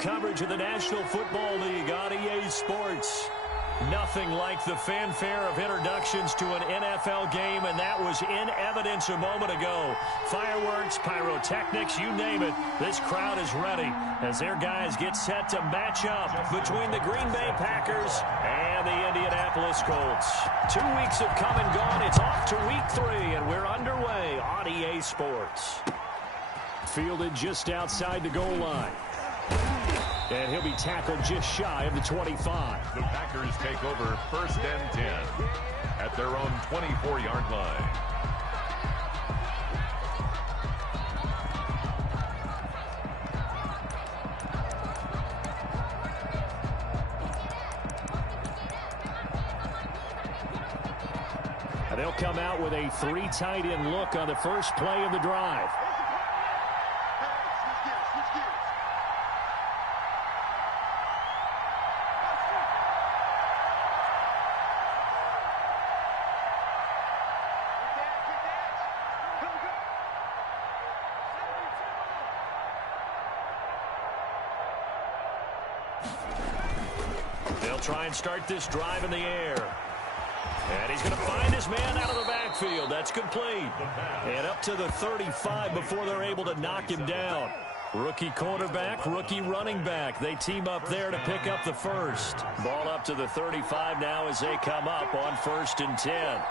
coverage of the National Football League on EA Sports. Nothing like the fanfare of introductions to an NFL game, and that was in evidence a moment ago. Fireworks, pyrotechnics, you name it. This crowd is ready as their guys get set to match up between the Green Bay Packers and the Indianapolis Colts. 2 weeks have come and gone. It's off to week 3, and we're underway on EA Sports. Fielded just outside the goal line. And he'll be tackled just shy of the 25. The Packers take over 1st and 10 at their own 24-yard line. And they'll come out with a 3 tight end look on the first play of the drive. They'll try and start this drive in the air. And he's going to find his man out of the backfield. That's complete. And up to the 35 before they're able to knock him down. Rookie quarterback, rookie running back. They team up there to pick up the first. Ball up to the 35 now as they come up on 1st and 10.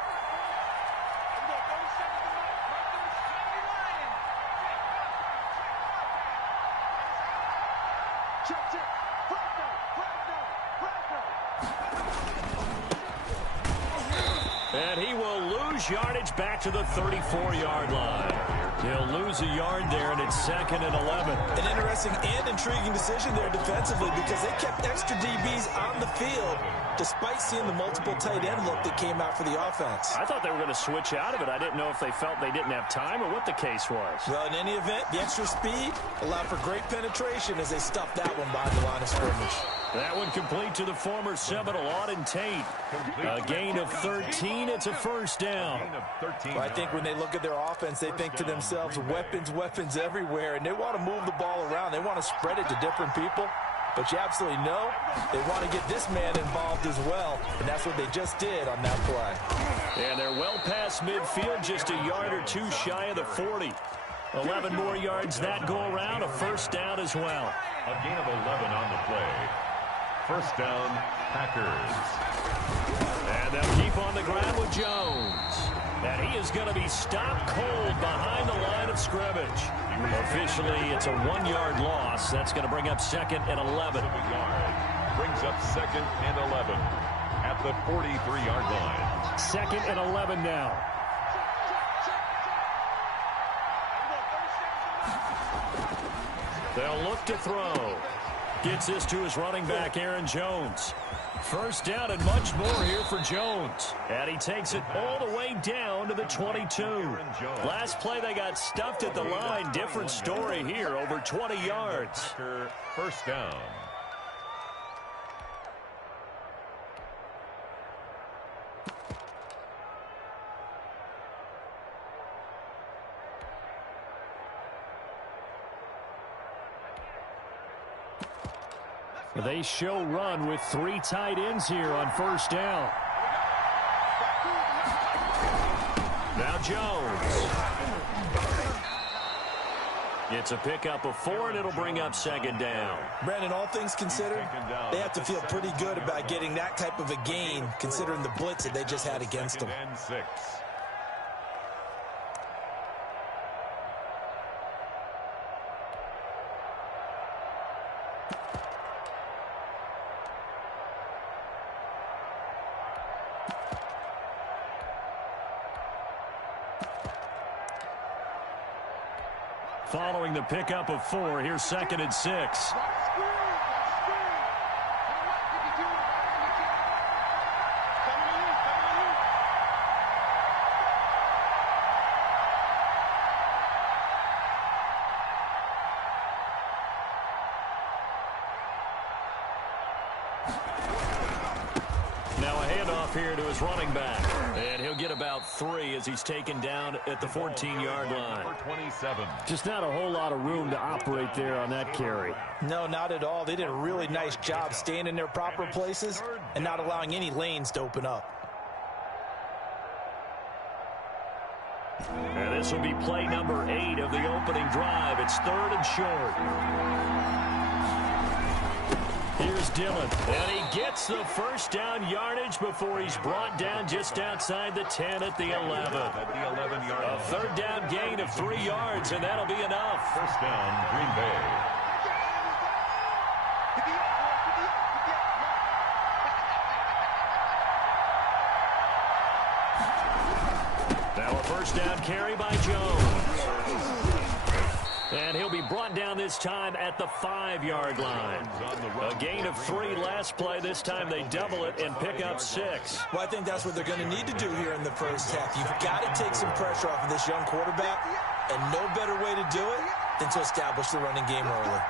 And he will lose yardage back to the 34-yard line. He'll lose a yard there, and it's 2nd and 11. An interesting and intriguing decision there defensively because they kept extra DBs on the field despite seeing the multiple tight end look that came out for the offense. I thought they were going to switch out of it. I didn't know if they felt they didn't have time or what the case was. Well, in any event, the extra speed allowed for great penetration as they stuffed that one behind the line of scrimmage. That one complete to the former Seminole, Auden Tate. A gain of 13. It's a first down. Well, I think when they look at their offense, they think to themselves, weapons, weapons everywhere, and they want to move the ball around. They want to spread it to different people. But you absolutely know they want to get this man involved as well, and that's what they just did on that play. And they're well past midfield, just a yard or two shy of the 40. 11 more yards that go around, a first down as well. A gain of 11 on the play. First down, Packers. And they'll keep on the ground with Jones. And he is going to be stopped cold behind the line of scrimmage. Officially, it's a 1-yard loss. That's going to bring up 2nd and 11. Brings up 2nd and 11 at the 43-yard line. 2nd and 11 now. They'll look to throw. Gets this to his running back, Aaron Jones. First down and much more here for Jones. And he takes it all the way down to the 22. Last play they got stuffed at the line. Different story here, over 20 yards. First down. They show run with 3 tight ends here on first down. Now Jones. It's a pickup of 4, and it'll bring up 2nd down. Brandon, all things considered, they have to feel pretty good about getting that type of a gain, considering the blitz that they just had against them. 2nd and 6. Following the pickup of 4, here's 2nd and 6. Now a handoff here to his running back. And he'll get about 3 as he's taken down at the 14-yard line. Number 27. Just not a whole lot of room to operate there on that carry. No, not at all. They did a really nice job staying in their proper places and not allowing any lanes to open up. And this will be play number 8 of the opening drive. It's 3rd and short. Here's Dillon, and he gets the first down yardage before he's brought down just outside the 10 at the 11. At the 11-yard line. A 3rd down gain of 3 yards, and that'll be enough. First down, Green Bay. Now a first down carry by Jones. And he'll be brought down this time at the 5-yard line. A gain of 3 last play. This time they double it and pick up 6. Well, I think that's what they're going to need to do here in the first half. You've got to take some pressure off of this young quarterback, and no better way to do it than to establish the running game early.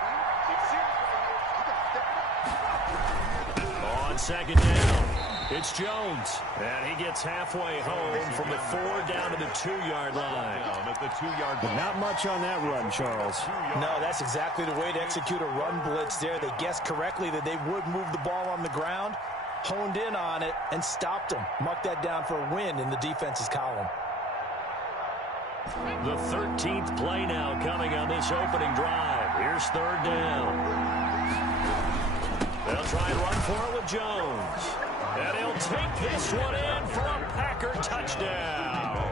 On 2nd down, it's Jones. And he gets halfway home from the 4 down to the 2-yard line. Down at the 2-yard line. Not much on that run, Charles. No, that's exactly the way to execute a run blitz there. They guessed correctly that they would move the ball on the ground, honed in on it, and stopped them. Marked that down for a win in the defense's column. The 13th play now coming on this opening drive. Here's 3rd down. They'll try and run for it with Jones. And he'll take this one in for a Packer touchdown.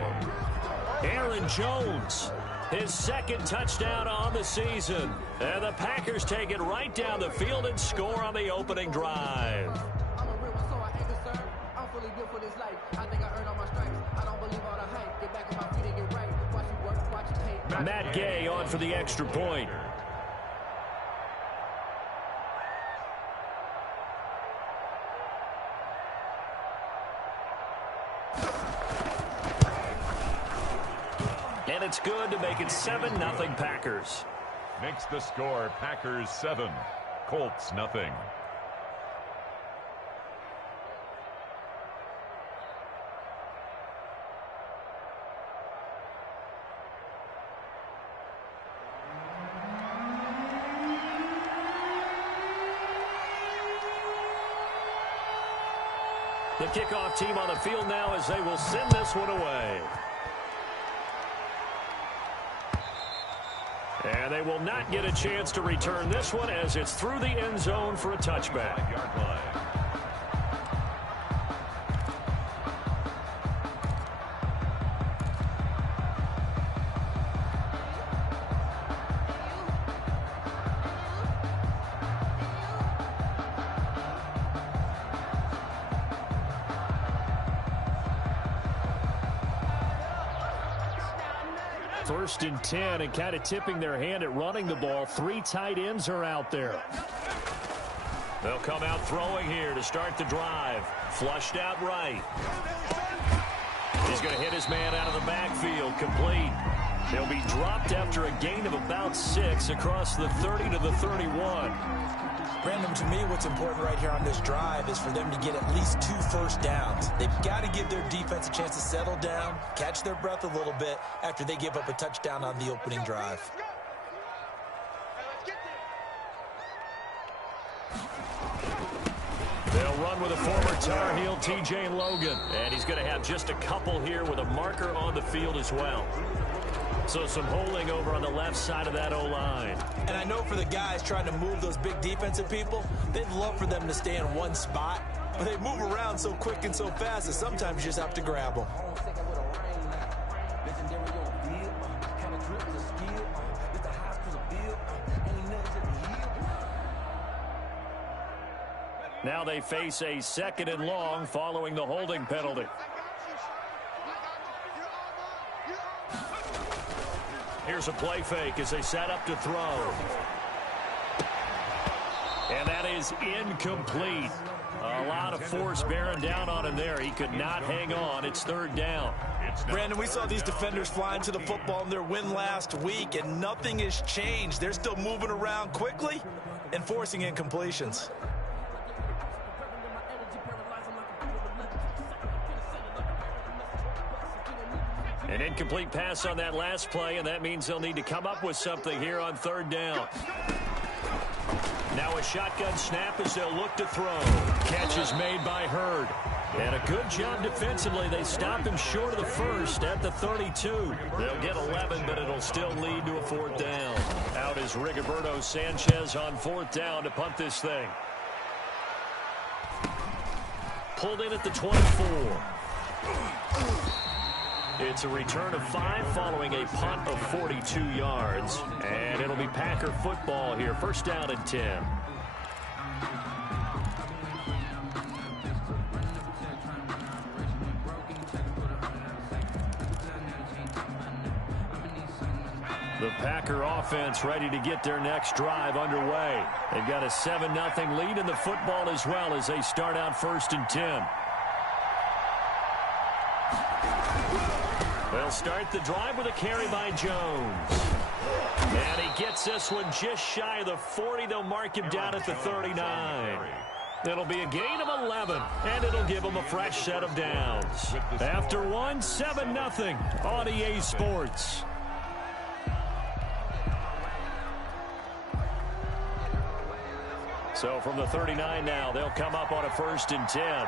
Aaron Jones, his 2nd touchdown on the season. And the Packers take it right down the field and score on the opening drive. I'm a real one, so I ain't concerned. I'm fully built for this life. I think I earned all my stripes. I don't believe all the hype. Get back on my feet and get right. Watch you work, watch you pay. Matt Gay on for the extra point. And it's good to make it 7-0 Packers. Makes the score Packers 7, Colts nothing. The kickoff team on the field now as they will send this one away. And they will not get a chance to return this one as it's through the end zone for a touchback. 5-yard line. First and 10, and kind of tipping their hand at running the ball. 3 tight ends are out there. They'll come out throwing here to start the drive. Flushed out right. He's going to hit his man out of the backfield. Complete. He'll be dropped after a gain of about 6 across the 30 to the 31. Brandon, to me, what's important right here on this drive is for them to get at least 2 first downs. They've got to give their defense a chance to settle down, catch their breath a little bit after they give up a touchdown on the opening drive. They'll run with a former Tar Heel, T.J. Logan. And he's going to have just a couple here with a marker on the field as well. So some holding over on the left side of that O-line. And I know for the guys trying to move those big defensive people, they'd love for them to stay in one spot. But they move around so quick and so fast that sometimes you just have to grab them. Now they face a 2nd and long following the holding penalty. Here's a play fake as they set up to throw. And that is incomplete. A lot of force bearing down on him there. He could not hang on. It's 3rd down. Brandon, we saw these defenders flying to the football in their win last week, and nothing has changed. They're still moving around quickly and forcing incompletions. An incomplete pass on that last play, and that means they'll need to come up with something here on third down. Now a shotgun snap as they'll look to throw. Catch is made by Hurd. And a good job defensively. They stop him short of the first at the 32. They'll get 11, but it'll still lead to a fourth down. Out is Rigoberto Sanchez on fourth down to punt this thing. Pulled in at the 24. It's a return of 5 following a punt of 42 yards. And it'll be Packer football here. First down and 10. The Packer offense ready to get their next drive underway. They've got a 7-0 lead in the football as well as they start out first and 10. They'll start the drive with a carry by Jones. And he gets this one just shy of the 40. They'll mark him down at the 39. It'll be a gain of 11, and it'll give them a fresh set of downs. After one, 7-0 on EA Sports. So from the 39 now, they'll come up on a first and 10.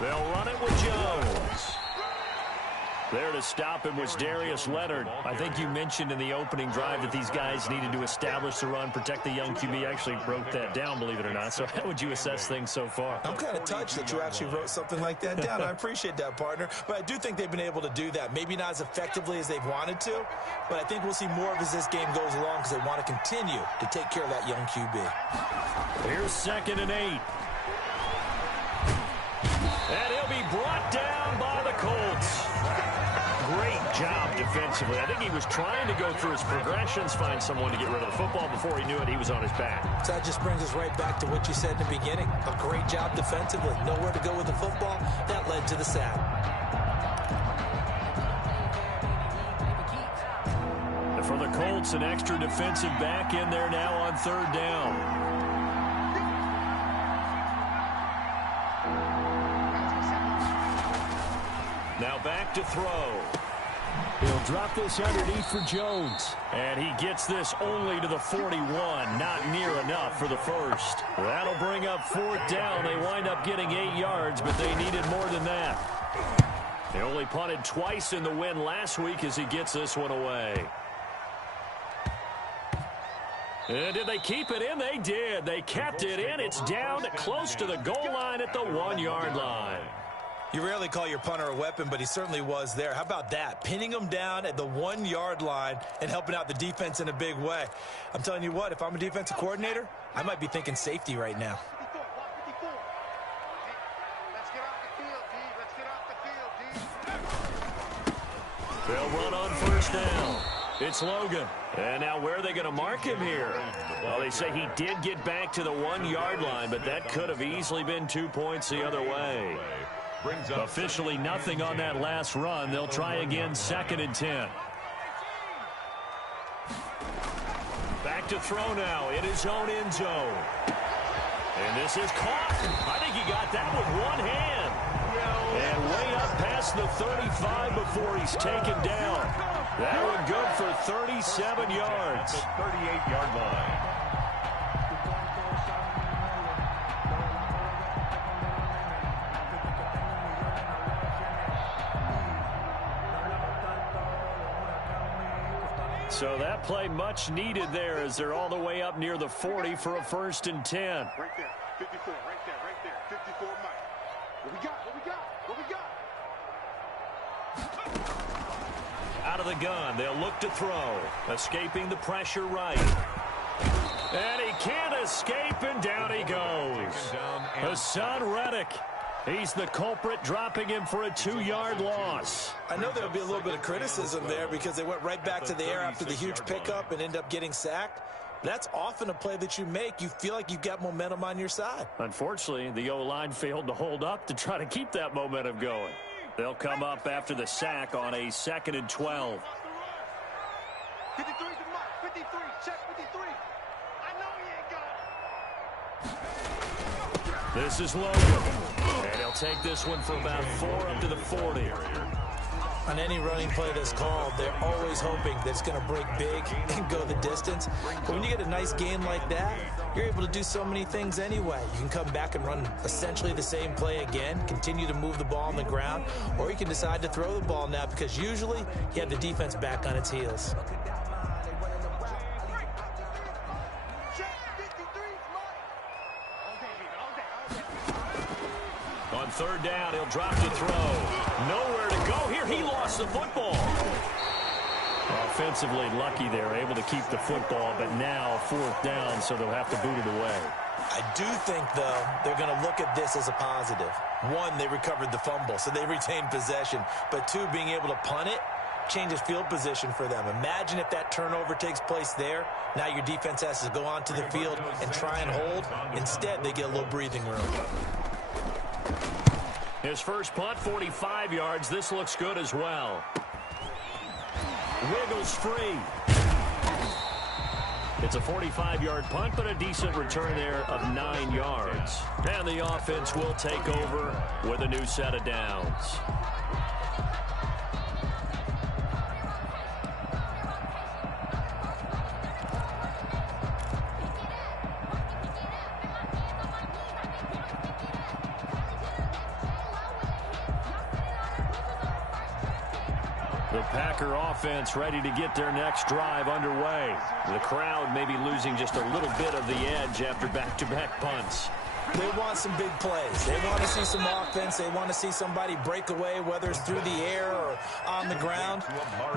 They'll run it with Jones. There to stop him was Darius Leonard. I think you mentioned in the opening drive that these guys needed to establish the run, protect the young QB. I actually wrote that down, believe it or not. So how would you assess things so far? I'm kind of touched that you actually wrote something like that down. I appreciate that, partner. But I do think they've been able to do that. Maybe not as effectively as they've wanted to, but I think we'll see more of as this game goes along because they want to continue to take care of that young QB. Here's 2nd and 8. And he'll be brought down by the Colts. Great job defensively. I think he was trying to go through his progressions, find someone to get rid of the football. Before he knew it, he was on his back. So that just brings us right back to what you said in the beginning. A great job defensively. Nowhere to go with the football. That led to the sack. And for the Colts, an extra defensive back in there now on third down. Now back to throw. He'll drop this underneath for Jones. And he gets this only to the 41. Not near enough for the first. That'll bring up fourth down. They wind up getting 8 yards, but they needed more than that. They only punted twice in the win last week as he gets this one away. And did they keep it in? They did. They kept it in. It's down close to the goal line at the 1-yard line. You rarely call your punter a weapon, but he certainly was there. How about that? Pinning him down at the 1-yard line and helping out the defense in a big way. I'm telling you what, if I'm a defensive coordinator, I might be thinking safety right now. They'll run on first down. It's Logan. And now where are they going to mark him here? Well, they say he did get back to the 1-yard line, but that could have easily been 2 points the other way. Officially nothing on that last run. They'll try again 2nd and 10. Back to throw now in his own end zone. And this is caught. I think he got that with one hand. And way up past the 35 before he's taken down. That one good for 37 yards. 38-yard line. So that play much needed there as they're all the way up near the 40 for a 1st and 10. Right there, 54, right there, 54 Mike. What we got? Out of the gun, they'll look to throw. Escaping the pressure right. And he can't escape, and down he goes. Hassan Reddick. He's the culprit, dropping him for a 2-yard loss. I know there'll be a little bit of criticism there because they went right back to the air after the huge pickup and end up getting sacked. That's often a play that you make. You feel like you've got momentum on your side. Unfortunately, the O-line failed to hold up to try to keep that momentum going. They'll come up after the sack on a 2nd and 12. 53 to Mike, 53. Check 53. I know he ain't got it. This is loaded. And he'll take this one for about 4 up to the 40. On any running play that's called, they're always hoping that it's going to break big and go the distance. But when you get a nice gain like that, you're able to do so many things anyway. You can come back and run essentially the same play again, continue to move the ball on the ground, or you can decide to throw the ball now because usually you have the defense back on its heels. On third down, he'll drop to throw. Nowhere to go here. He lost the football. Offensively lucky they're able to keep the football, but now 4th down, so they'll have to boot it away. I do think, though, they're going to look at this as a positive. 1, they recovered the fumble, so they retained possession. But 2, being able to punt it changes field position for them. Imagine if that turnover takes place there. Now your defense has to go onto the field and try and hold. Instead, they get a little breathing room. His first punt, 45 yards. This looks good as well. Wiggles free. It's a 45-yard punt, but a decent return there of 9 yards. And the offense will take over with a new set of downs. The Packer offense ready to get their next drive underway. The crowd may be losing just a little bit of the edge after back-to-back punts. They want some big plays. They want to see some offense. They want to see somebody break away, whether it's through the air or on the ground.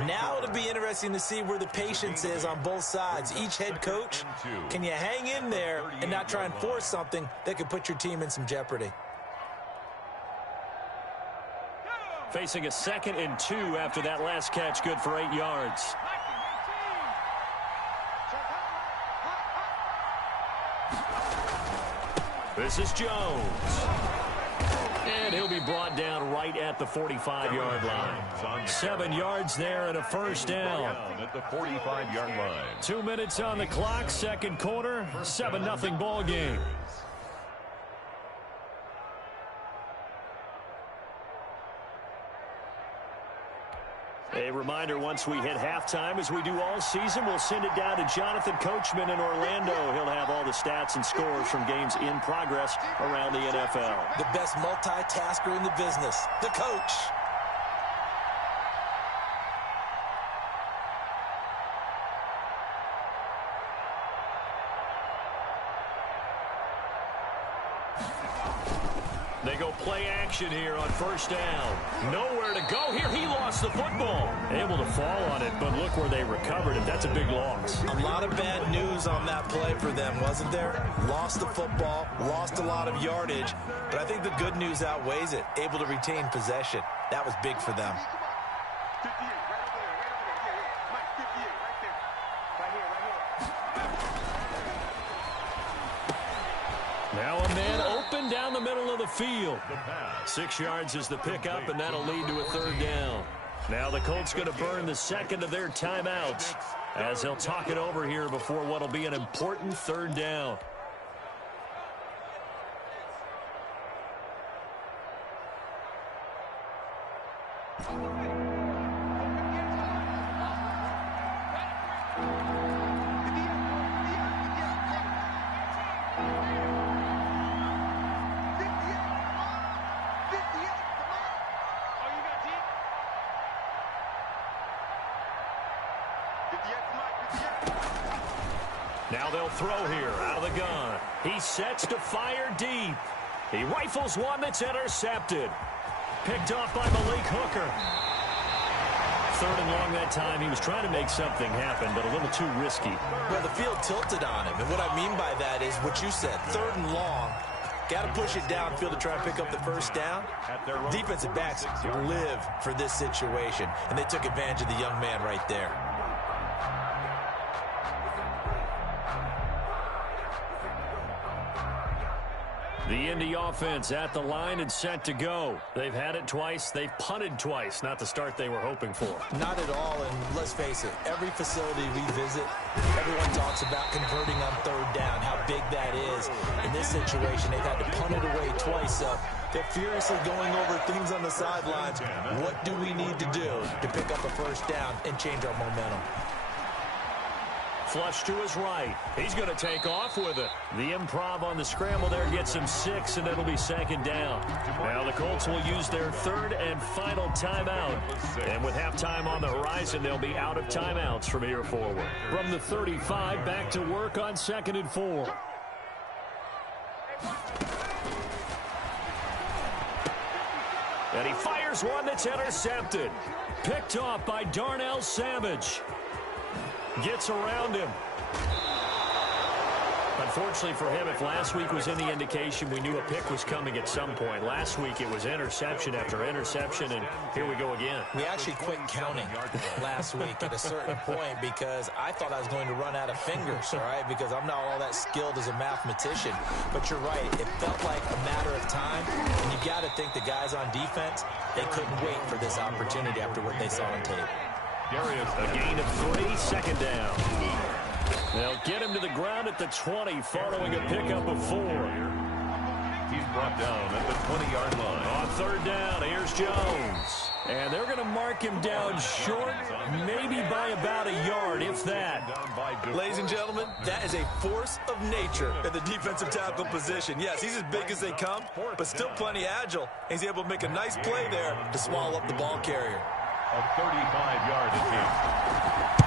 Now it'll be interesting to see where the patience is on both sides. Each head coach, can you hang in there and not try and force something that could put your team in some jeopardy? Facing a 2nd and 2 after that last catch, good for 8 yards. This is Jones. And he'll be brought down right at the 45-yard line. 7 yards there and a first down. At the 45-yard line. 2 minutes on the clock, second quarter, 7-0 ball game. A reminder, once we hit halftime, as we do all season, we'll send it down to Jonathan Coachman in Orlando. He'll have all the stats and scores from games in progress around the NFL. The best multitasker in the business, the coach. They go play action here on first down. Nowhere to go here. He lost the football. Able to fall on it, but look where they recovered it. That's a big loss. A lot of bad news on that play for them, wasn't there? Lost the football, lost a lot of yardage, but I think the good news outweighs it. Able to retain possession. That was big for them. 58, right over there, right over there. Yeah, Mike, 58, right there. Right here, right here. Now a man open down the middle of the field. 6 yards is the pickup, and that'll lead to a third down. Now the Colts going to burn the second of their timeouts as they'll talk it over here before what will be an important third down. Now they'll throw here out of the gun. He sets to fire deep. He rifles one that's intercepted. Picked off by Malik Hooker. 3rd and long that time. He was trying to make something happen, but a little too risky. Well, the field tilted on him, and what I mean by that is what you said. 3rd and long. Got to push it downfield to try and pick up the first down. Defensive backs live for this situation, and they took advantage of the young man right there. The Indy offense at the line and set to go. They've had it twice. They've punted twice. Not the start they were hoping for. Not at all, and let's face it, every facility we visit, everyone talks about converting on third down, how big that is. In this situation, they've had to punt it away twice, so they're furiously going over things on the sidelines. What do we need to do to pick up a first down and change our momentum? Flush to his right. He's going to take off with it. The improv on the scramble there gets him 6, and it'll be second down. Now the Colts will use their third and final timeout. And with halftime on the horizon, they'll be out of timeouts from here forward. From the 35, back to work on 2nd and 4. And he fires one that's intercepted. Picked off by Darnell Savage. Gets around him. Unfortunately for him, if last week was any indication, we knew a pick was coming at some point. Last week it was interception after interception, and here we go again. We actually quit counting last week at a certain point because I thought I was going to run out of fingers, all right, because I'm not all that skilled as a mathematician. But you're right, it felt like a matter of time, and you got to think the guys on defense, they couldn't wait for this opportunity after what they saw on tape. A gain of 3, 2nd down. They'll get him to the ground at the 20 following a pickup of 4. He's brought down at the 20-yard line. On 3rd down, here's Jones. And they're going to mark him down short, maybe by about a yard, if that. Ladies and gentlemen, that is a force of nature in the defensive tackle position. Yes, he's as big as they come, but still plenty agile. He's able to make a nice play there to swallow up the ball carrier. A 35-yard attempt.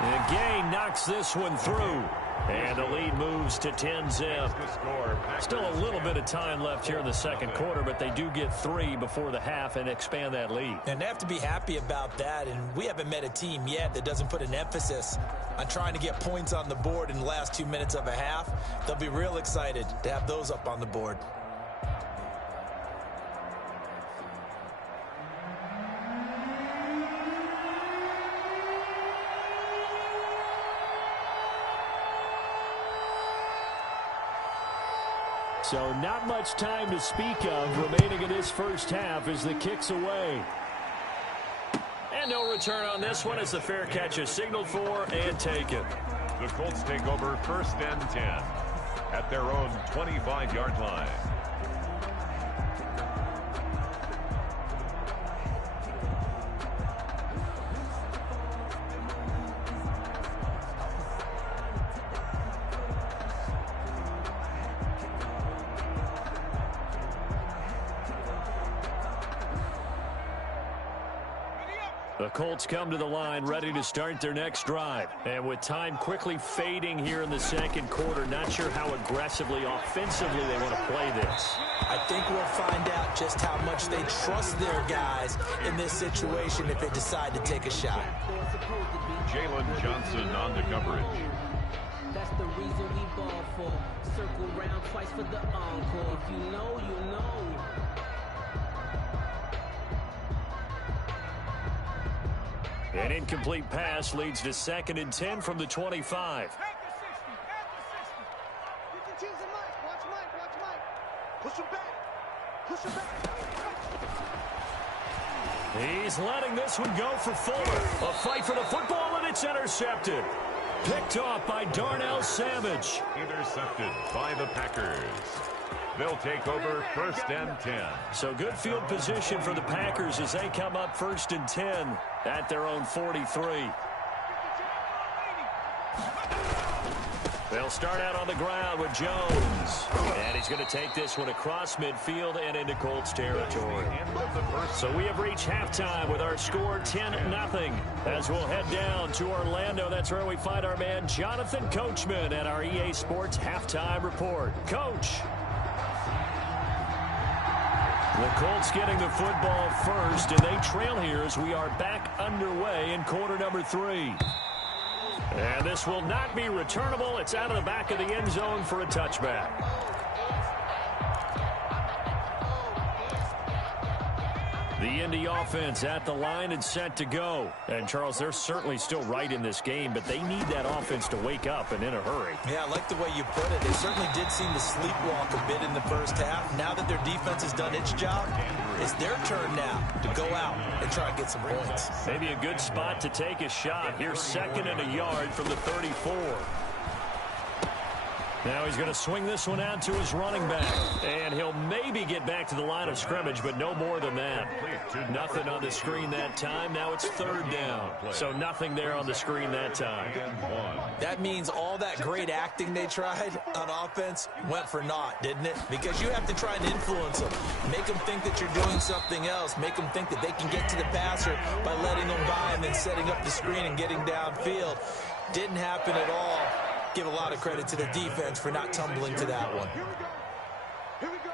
The gain knocks this one through. And the lead moves to 10-zip. Still a little bit of time left here in the second quarter, but they do get 3 before the half and expand that lead. And they have to be happy about that, and we haven't met a team yet that doesn't put an emphasis on trying to get points on the board in the last 2 minutes of a half. They'll be real excited to have those up on the board. So not much time to speak of remaining in this first half as the kick's away. And no return on this one as the fair catch is signaled for and taken. The Colts take over 1st and 10 at their own 25-yard line. The Colts come to the line ready to start their next drive. And with time quickly fading here in the second quarter, not sure how aggressively, offensively they want to play this. I think we'll find out just how much they trust their guys in this situation if they decide to take a shot. Jalen Johnson on the coverage. That's the reason we ball for. Circle round twice for the encore. If you know, you know. An incomplete pass leads to 2nd and 10 from the 25. He's letting this one go for 4. A fight for the football, and it's intercepted. Picked off by Darnell Savage. Intercepted by the Packers. They'll take over 1st and 10. So good field position for the Packers as they come up 1st and 10 at their own 43. They'll start out on the ground with Jones. And he's going to take this one across midfield and into Colts territory. So we have reached halftime with our score 10-0. As we'll head down to Orlando, that's where we find our man Jonathan Coachman at our EA Sports Halftime Report. Coach. The Colts getting the football first, and they trail here as we are back underway in quarter number 3. And this will not be returnable. It's out of the back of the end zone for a touchback. The Indy offense at the line and set to go. And, Charles, they're certainly still right in this game, but they need that offense to wake up and in a hurry. Yeah, I like the way you put it. They certainly did seem to sleepwalk a bit in the first half. Now that their defense has done its job, it's their turn now to go out and try and get some points. Maybe a good spot to take a shot. Here's 2nd and a yard from the 34. Now he's going to swing this one out to his running back. And he'll maybe get back to the line of scrimmage, but no more than that. Nothing on the screen that time. Now it's 3rd down. So nothing there on the screen that time. That means all that great acting they tried on offense went for naught, didn't it? Because you have to try and influence them. Make them think that you're doing something else. Make them think that they can get to the passer by letting them by and then setting up the screen and getting downfield. Didn't happen at all. Give a lot of credit to the defense for not tumbling to that one. Here we go.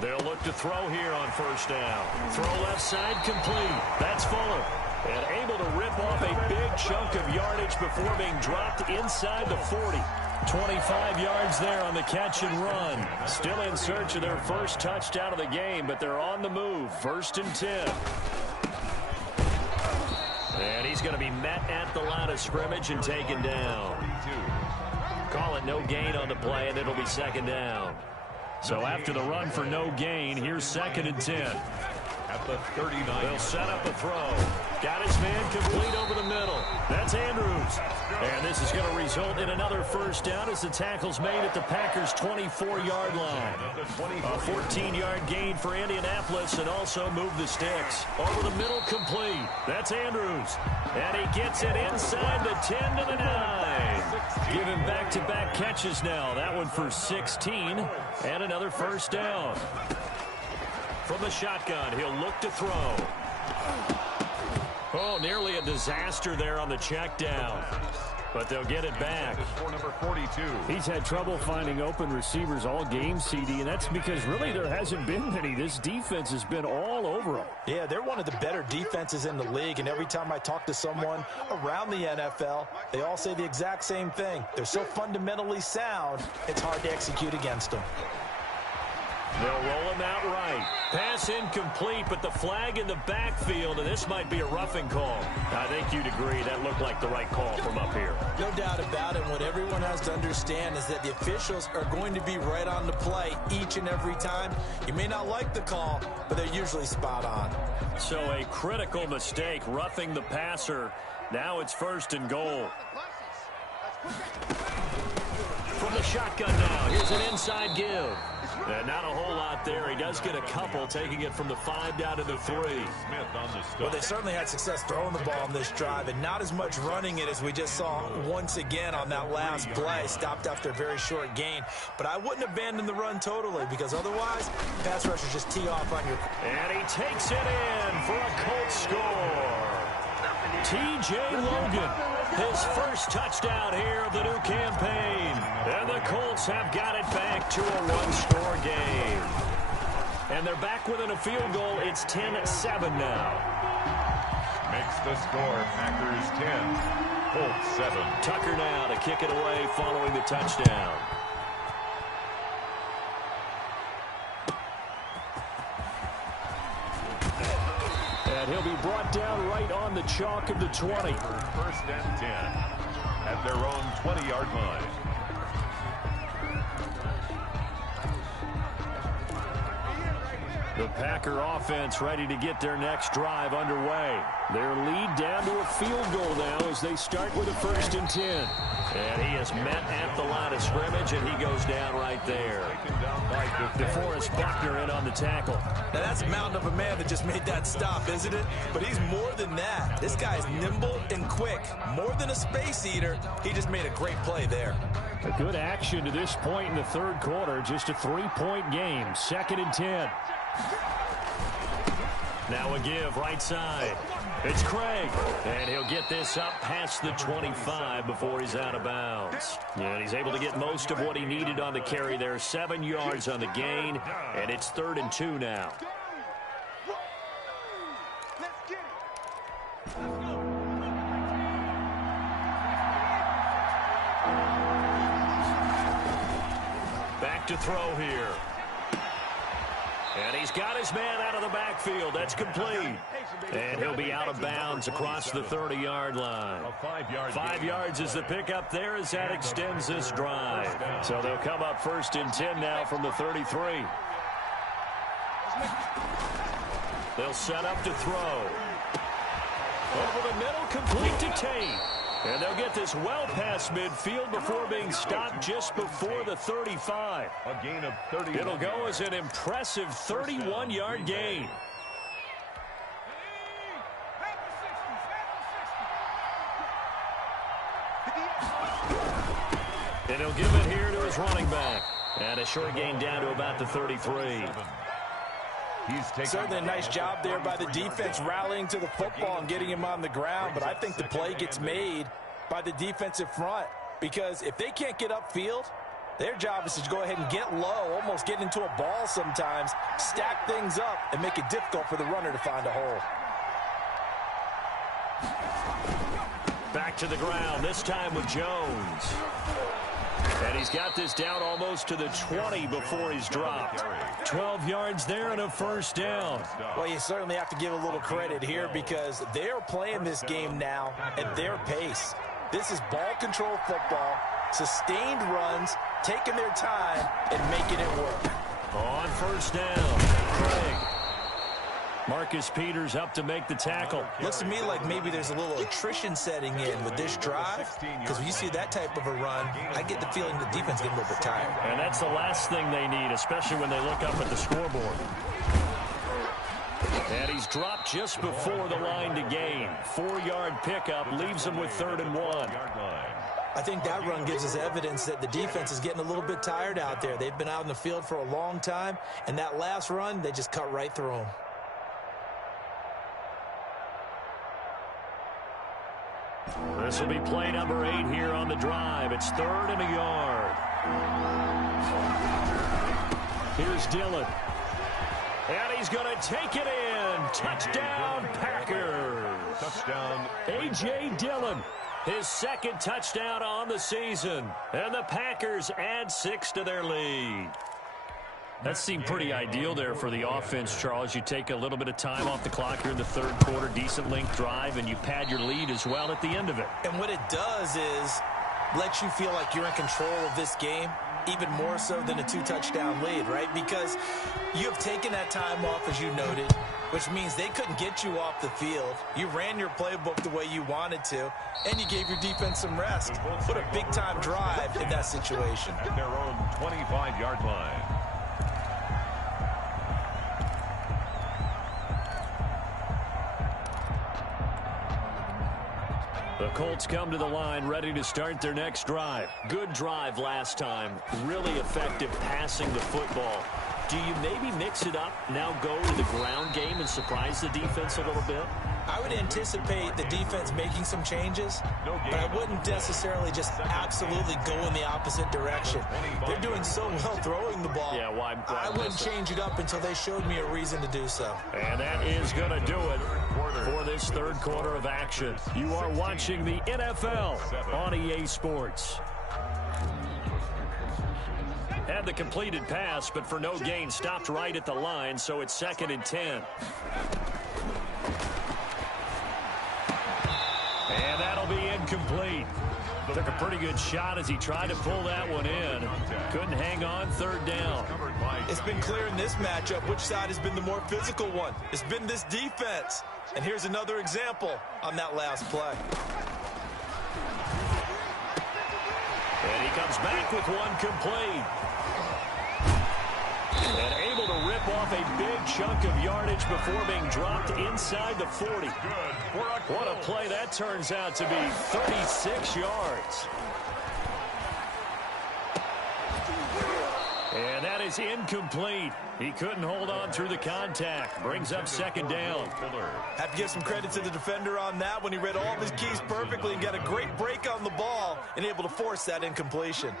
They'll look to throw here on 1st down. Throw left side complete. That's Fuller. And able to rip off a big chunk of yardage before being dropped inside the 40. 25 yards there on the catch and run. Still in search of their first touchdown of the game, but they're on the move. 1st and 10. And he's going to be met at the line of scrimmage and taken down. Call it no gain on the play, and it'll be 2nd down. So after the run for no gain, here's 2nd and 10. At the 39. They'll set up a throw. Got his man complete over the middle. That's Andrews. And this is going to result in another 1st down as the tackle's made at the Packers' 24-yard line. A 14-yard gain for Indianapolis and also move the sticks. Over the middle complete. That's Andrews. And he gets it inside the 10 to the 9. Giving back-to-back catches now. That one for 16 and another 1st down. From the shotgun, he'll look to throw. Oh, nearly a disaster there on the check down. But they'll get it back. For number 42. He's had trouble finding open receivers all game, CD, and that's because really there hasn't been many. This defense has been all over them. Yeah, they're one of the better defenses in the league, and every time I talk to someone around the NFL, they all say the exact same thing. They're so fundamentally sound, it's hard to execute against them. They'll roll him out right. Pass incomplete, but the flag in the backfield, and this might be a roughing call. I think you'd agree that looked like the right call from up here. No doubt about it. What everyone has to understand is that the officials are going to be right on the play each and every time. You may not like the call, but they're usually spot on. So a critical mistake, roughing the passer. Now it's 1st and goal. From the shotgun now, here's an inside give. And not a whole lot there. He does get a couple, taking it from the 5 down to the 3. Well, they certainly had success throwing the ball on this drive, and not as much running it as we just saw once again on that last play. Stopped after a very short gain. But I wouldn't abandon the run totally, because otherwise, pass rushers just tee off on your... And he takes it in for a Colts score. T.J. Logan, his first touchdown here of the new campaign. And the Colts have got it back to a one-score game. And they're back within a field goal. It's 10-7 now. Makes the score Packers 10, Colts 7. Tucker now to kick it away following the touchdown. And he'll be brought down right on the chalk of the 20. 1st and 10 at their own 20-yard line. The Packer offense ready to get their next drive underway. Their lead down to a field goal now as they start with a 1st and 10. And he is met at the line of scrimmage, and he goes down right there. DeForest Buckner in on the tackle. Now, that's a mountain of a man that just made that stop, isn't it? But he's more than that. This guy's nimble and quick. More than a space eater, he just made a great play there. A good action to this point in the 3rd quarter. Just a 3-point game. 2nd and 10. Now a give right side. It's Craig, and he'll get this up past the 25 before he's out of bounds. And he's able to get most of what he needed on the carry there. 7 yards on the gain, and it's 3rd and 2 now. Let's get it. back to throw here. And he's got his man out of the backfield. That's complete. And he'll be out of bounds across the 30-yard line. 5 yards is the pickup there as that extends this drive. So they'll come up 1st and 10 now from the 33. They'll set up to throw. Over the middle, complete to Tate. And they'll get this well past midfield before being stopped just before the 35. A gain of 30. It'll go as an impressive 31-yard gain. And he'll give it here to his running back. And a short gain down to about the 33. Certainly a nice job there by the defense rallying to the football and getting him on the ground, but I think the play gets made by the defensive front because if they can't get upfield, their job is to go ahead and get low, almost get into a ball sometimes, stack things up, and make it difficult for the runner to find a hole. Back to the ground, this time with Jones. And he's got this down almost to the 20 before he's dropped. 12 yards there and a 1st down. Well, you certainly have to give a little credit here because they're playing this game now at their pace. This is ball control football, sustained runs, taking their time and making it work. On 1st down, Craig. Marcus Peters up to make the tackle. Looks to me like maybe there's a little attrition setting in with this drive because when you see that type of a run, I get the feeling the defense getting a little bit tired. And that's the last thing they need, especially when they look up at the scoreboard. And he's dropped just before the line to gain. 4-yard pickup leaves him with 3rd and 1. I think that run gives us evidence that the defense is getting a little bit tired out there. They've been out in the field for a long time, and that last run, they just cut right through them. This will be play number 8 here on the drive. It's 3rd and a yard. Here's Dillon. And he's going to take it in. Touchdown, Packers. Touchdown. A.J. Dillon, his 2nd touchdown on the season. And the Packers add 6 to their lead. That seemed pretty ideal there for the offense, Charles. You take a little bit of time off the clock here in the 3rd quarter, decent length drive, and you pad your lead as well at the end of it. And what it does is let you feel like you're in control of this game, even more so than a 2-touchdown lead, right? Because you have taken that time off, as you noted, which means they couldn't get you off the field. You ran your playbook the way you wanted to, and you gave your defense some rest. What a big-time drive in that situation. At their own 25-yard line. The Colts come to the line ready to start their next drive. Good drive last time. Really effective passing the football. Do you maybe mix it up, now go to the ground game and surprise the defense a little bit? I would anticipate the defense making some changes, but I wouldn't necessarily just absolutely go in the opposite direction. They're doing so well throwing the ball. Yeah, why I wouldn't change it up until they showed me a reason to do so. And that is going to do it for this 3rd quarter of action. You are watching the NFL on EA Sports. Had the completed pass, but for no gain, stopped right at the line, so it's 2nd and 10. And that'll be incomplete. Took a pretty good shot as he tried to pull that one in. Couldn't hang on, 3rd down. It's been clear in this matchup which side has been the more physical one. It's been this defense. And here's another example on that last play. And he comes back with one complete. And able to rip off a big chunk of yardage before being dropped inside the 40. What a play that turns out to be, 36 yards. And that is incomplete. He couldn't hold on through the contact. Brings up 2nd down. Have to give some credit to the defender on that when he read all of his keys perfectly and got a great break on the ball and able to force that incompletion.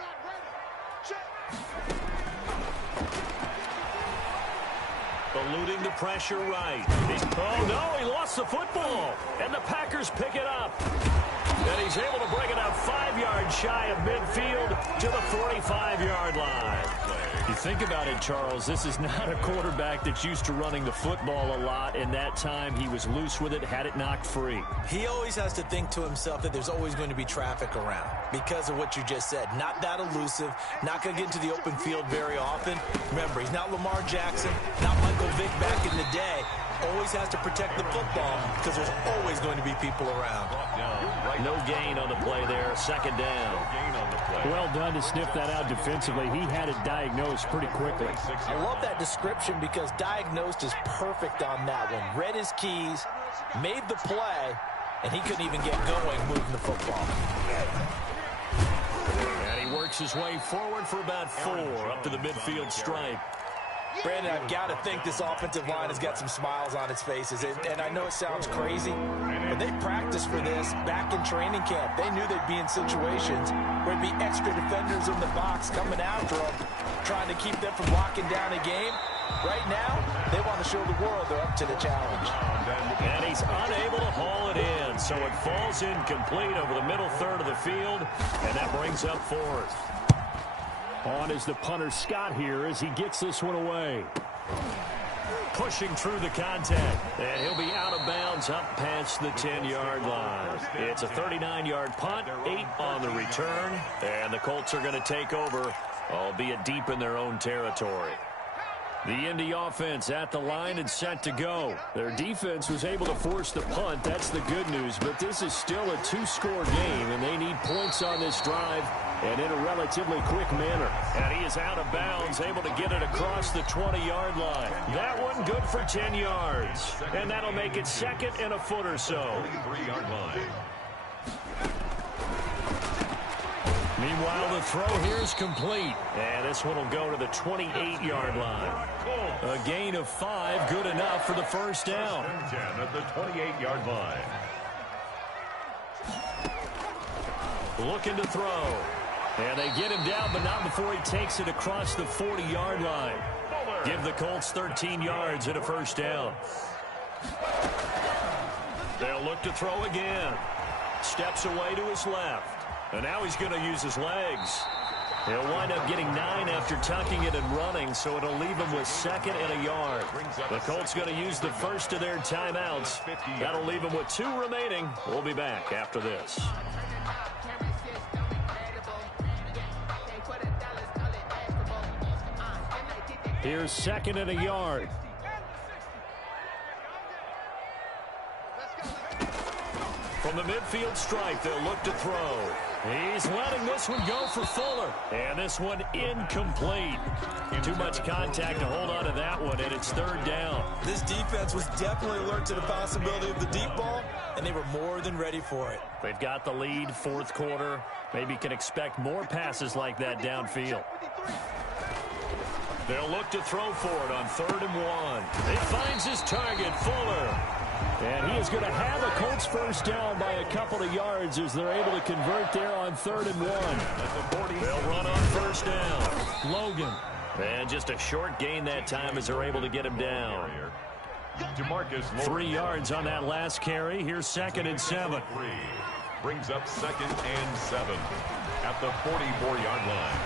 Eluding the pressure right. Oh, no, he lost the football. And the Packers pick it up. And he's able to bring it up 5 yards shy of midfield to the 45-yard line. You think about it, Charles, this is not a quarterback that's used to running the football a lot, and that time he was loose with it, had it knocked free. He always has to think to himself that there's always going to be traffic around because of what you just said. Not that elusive, not going to get into the open field very often. Remember, he's not Lamar Jackson, not Michael Vick back in the day. Always has to protect the football because there's always going to be people around. No gain on the play there, second down. Well done to sniff that out defensively. He had it diagnosed pretty quickly. I love that description because diagnosed is perfect on that one. Read his keys, made the play, and he couldn't even get going moving the football. And he works his way forward for about 4 up to the midfield stripe. Brandon, I've got to think this offensive line has got some smiles on its faces. And I know it sounds crazy, but they practiced for this back in training camp. They knew they'd be in situations where there'd be extra defenders in the box coming after them, trying to keep them from locking down a game. Right now, they want to show the world they're up to the challenge. And he's unable to haul it in, so it falls incomplete over the middle third of the field, and that brings up 4th. On is the punter Scott here as he gets this one away. Pushing through the contact, and he'll be out of bounds up past the 10-yard line. It's a 39-yard punt, 8 on the return, and the Colts are going to take over, albeit deep in their own territory. The Indy offense at the line and set to go. Their defense was able to force the punt. That's the good news, but this is still a 2-score game, and they need points on this drive and in a relatively quick manner. And he is out of bounds, able to get it across the 20-yard line. That one good for 10 yards, and that'll make it second and a foot or so. 3-yard line. Meanwhile, the throw here is complete. And this one will go to the 28-yard line. A gain of 5, good enough for the first down. 10 at the 28-yard line. Looking to throw. And they get him down, but not before he takes it across the 40-yard line. Give the Colts 13 yards and a first down. They'll look to throw again. Steps away to his left. And now he's going to use his legs. He'll wind up getting 9 after tucking it and running, so it'll leave him with 2nd and a yard. The Colts going to use the first of their timeouts. That'll leave him with 2 remaining. We'll be back after this. Here's 2nd and a yard. From the midfield stripe, they'll look to throw. He's letting this one go for Fuller. And this one incomplete. Too much contact to hold on to that one, and it's 3rd down. This defense was definitely alert to the possibility of the deep ball, and they were more than ready for it. They've got the lead, 4th quarter. Maybe can expect more passes like that downfield. They'll look to throw for it on 3rd and 1. He finds his target, Fuller. And he is going to have a Colts first down by a couple of yards as they're able to convert there on 3rd and 1. They'll run on first down. Logan. And just a short gain that time as they're able to get him down. 3 yards on that last carry. Here's 2nd and 7. Brings up 2nd and 7 at the 44-yard line.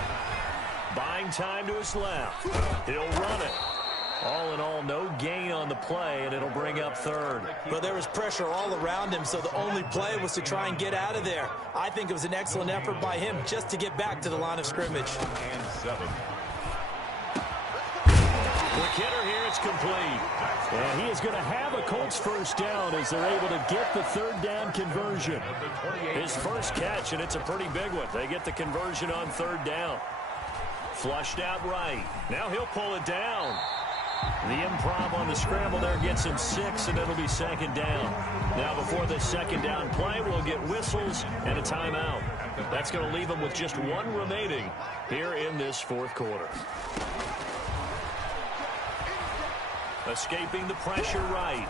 Buying time to his left. He'll run it. All in all, no gain on the play, and it'll bring up 3rd. But there was pressure all around him, so the only play was to try and get out of there. I think it was an excellent effort by him just to get back to the line of scrimmage. And 7. Quick hitter here, it's complete. And he is going to have a Colts first down as they're able to get the 3rd down conversion. His first catch, and it's a pretty big one. They get the conversion on 3rd down. Flushed out right. Now he'll pull it down. The improv on the scramble there gets him 6, and it'll be 2nd down. Now before the 2nd down play, we'll get whistles and a timeout. That's going to leave him with just 1 remaining here in this 4th quarter. Escaping the pressure right.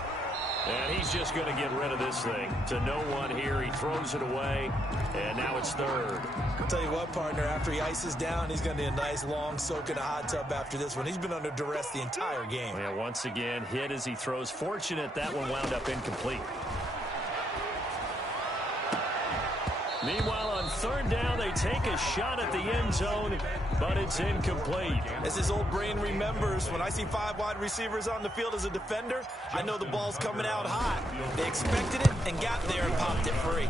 And he's just going to get rid of this thing. To no one here. He throws it away. And now it's 3rd. I'll tell you what, partner, after he ices down, he's going to need a nice long soak in a hot tub after this one. He's been under duress the entire game. Yeah, once again, hit as he throws. Fortunate that one wound up incomplete. Meanwhile, on 3rd down, they take a shot at the end zone, but it's incomplete. As his old brain remembers, when I see 5 wide receivers on the field as a defender, I know the ball's coming out hot. They expected it and got there and popped it free.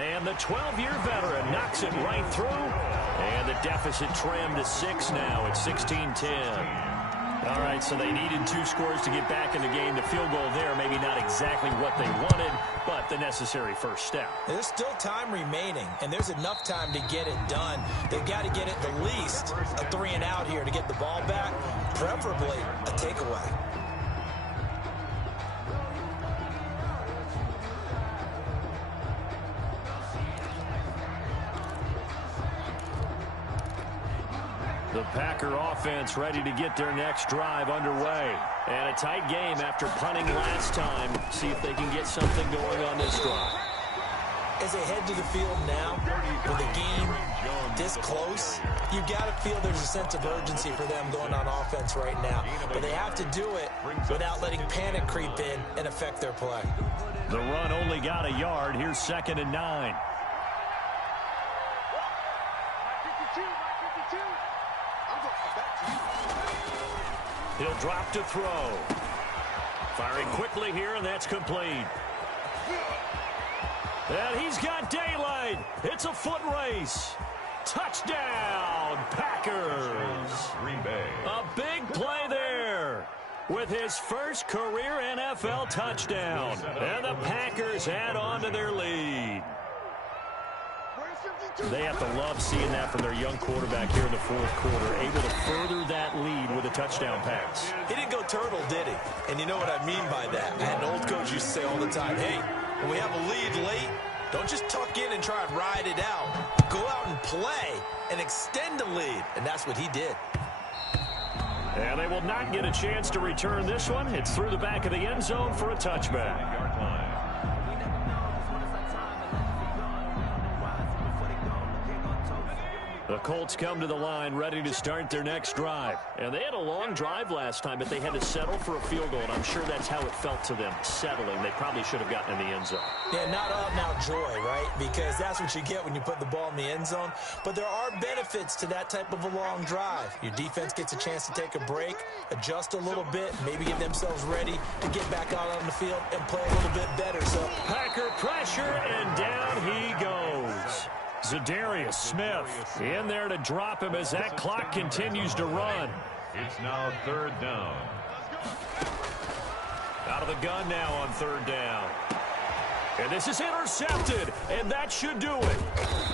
And the 12-year veteran knocks it right through. And the deficit trimmed to 6 now at 16-10. All right, so they needed 2 scores to get back in the game. The field goal there, maybe not exactly what they wanted, but the necessary first step. There's still time remaining, and there's enough time to get it done. They've got to get it at least a 3 and out here to get the ball back, preferably a takeaway. The Packer offense ready to get their next drive underway. And a tight game after punting last time. See if they can get something going on this drive. As they head to the field now, with the game this close, you've got to feel there's a sense of urgency for them going on offense right now. But they have to do it without letting panic creep in and affect their play. The run only got a yard. Here's 2nd and 9. He'll drop to throw. Firing quickly here, and that's complete. And he's got daylight. It's a foot race. Touchdown, Packers. Green Bay. A big play there with his first career NFL touchdown. And the Packers add on to their lead. They have to love seeing that from their young quarterback here in the 4th quarter, able to further that lead with a touchdown pass. He didn't go turtle, did he? And you know what I mean by that. I had an old coach used to say all the time, hey, when we have a lead late, don't just tuck in and try and ride it out. Go out and play and extend the lead. And that's what he did. And they will not get a chance to return this one. It's through the back of the end zone for a touchback. The Colts come to the line ready to start their next drive. And they had a long drive last time, but they had to settle for a field goal, and I'm sure that's how it felt to them, settling. They probably should have gotten in the end zone. Yeah, not out-and-out joy, right? Because that's what you get when you put the ball in the end zone. But there are benefits to that type of a long drive. Your defense gets a chance to take a break, adjust a little bit, maybe get themselves ready to get back out on the field and play a little bit better. So Packer pressure, and down he goes. Zadarius Smith in there to drop him as that clock continues to run. It's now 3rd down. Out of the gun now on 3rd down. And this is intercepted, and that should do it.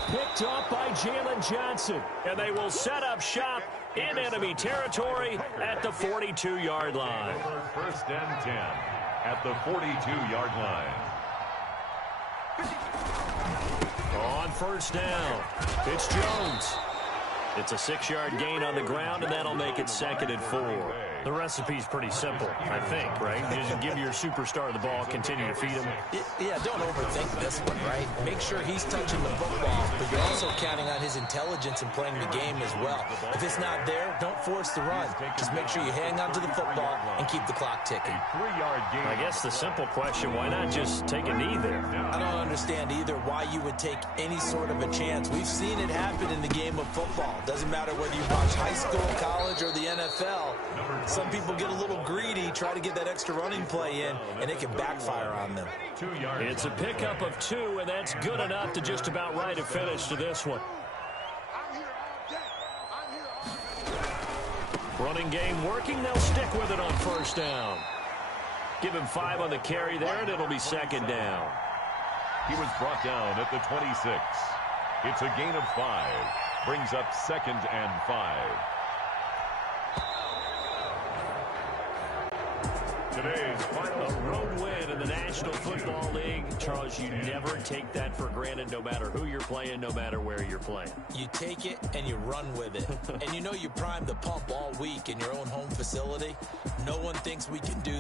Picked up by Jalen Johnson, and they will set up shop in enemy territory at the 42-yard line. 1st and 10 at the 42-yard line. On 1st down, it's Jones. It's a 6-yard gain on the ground, and that'll make it 2nd and 4. The recipe's pretty simple, I think, right? You just give your superstar the ball, continue to feed him. Yeah, don't overthink this one, right? Make sure he's touching the football, but you're also counting on his intelligence in playing the game as well. If it's not there, don't force the run. Just make sure you hang on to the football and keep the clock ticking. 3-yard gain. I guess the simple question, why not just take a knee there? I don't understand either why you would take any sort of a chance. We've seen it happen in the game of football. Doesn't matter whether you watch high school, college, or the NFL. Some people get a little greedy, try to get that extra running play in, and it can backfire on them. It's a pickup of 2, and that's good enough to just about write a finish to this one. Running game working. They'll stick with it on 1st down. Give him 5 on the carry there, and it'll be 2nd down. He was brought down at the 26. It's a gain of 5. Brings up 2nd and 5. Today's final road win in the National Football League. Charles, you never take that for granted, no matter who you're playing, no matter where you're playing. You take it and you run with it. And you know you primed the pump all week in your own home facility. No one thinks we can do